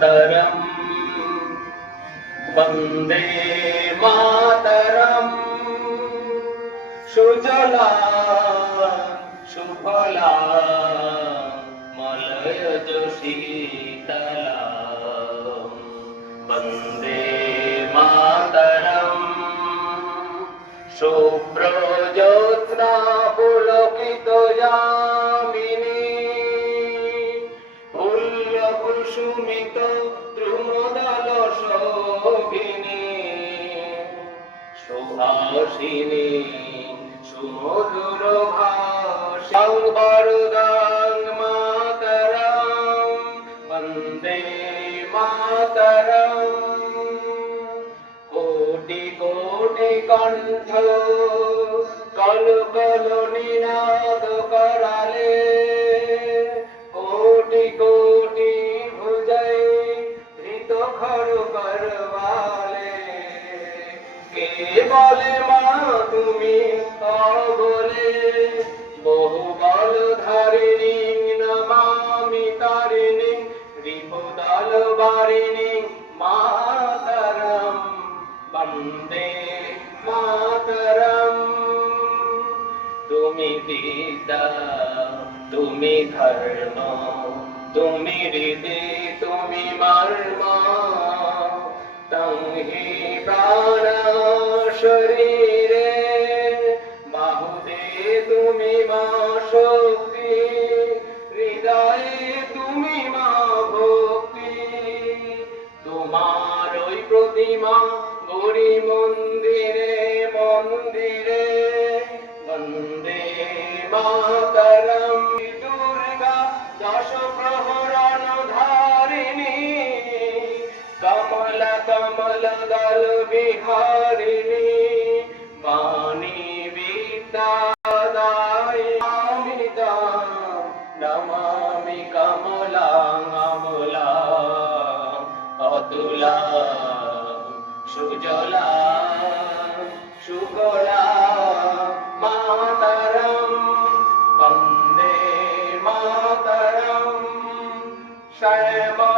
मातरम् वन्दे मातरम् सुजला सुफला मलयज शीतला वन्दे मातरम् शुभ्रज्योत्स्ना पुलकितयामिनी कुसुमित द्रुमदल शोभिनी सुहासिनी सुमधुर भाषां वरदां मातरं वन्दे मातरम् कोटि कोटि कण्ठ कल कल निनाद कराले कोटि कोटि भुजय धृत खर करवाले के बोले माँ तुमी बोले बहु बल धारिणी नमामि तारिणी रिपुदल वारिणी मातरम् वन्दे मातरम् तुमी पिता तुमी धर्म तुमी हृदि तुमी मर्म तंहि प्राण शरीरे बाहुदे तुमी मा शक्ति हृदये तुमी मा भक्ति তোমার ওই প্রতিমা গৌরী মন্দিরে মন্দিরে বন্দে মাতরম দুর্গা দশ প্রহরণ ধারিণী কমল কমল দল বিহারিণী বাণী বিদ্যাদায়ী অমিতা নমামি কমলাং অমলা অতুলা সুজলা সুগলা মাতরম বন্দে মাতরম শ্যামা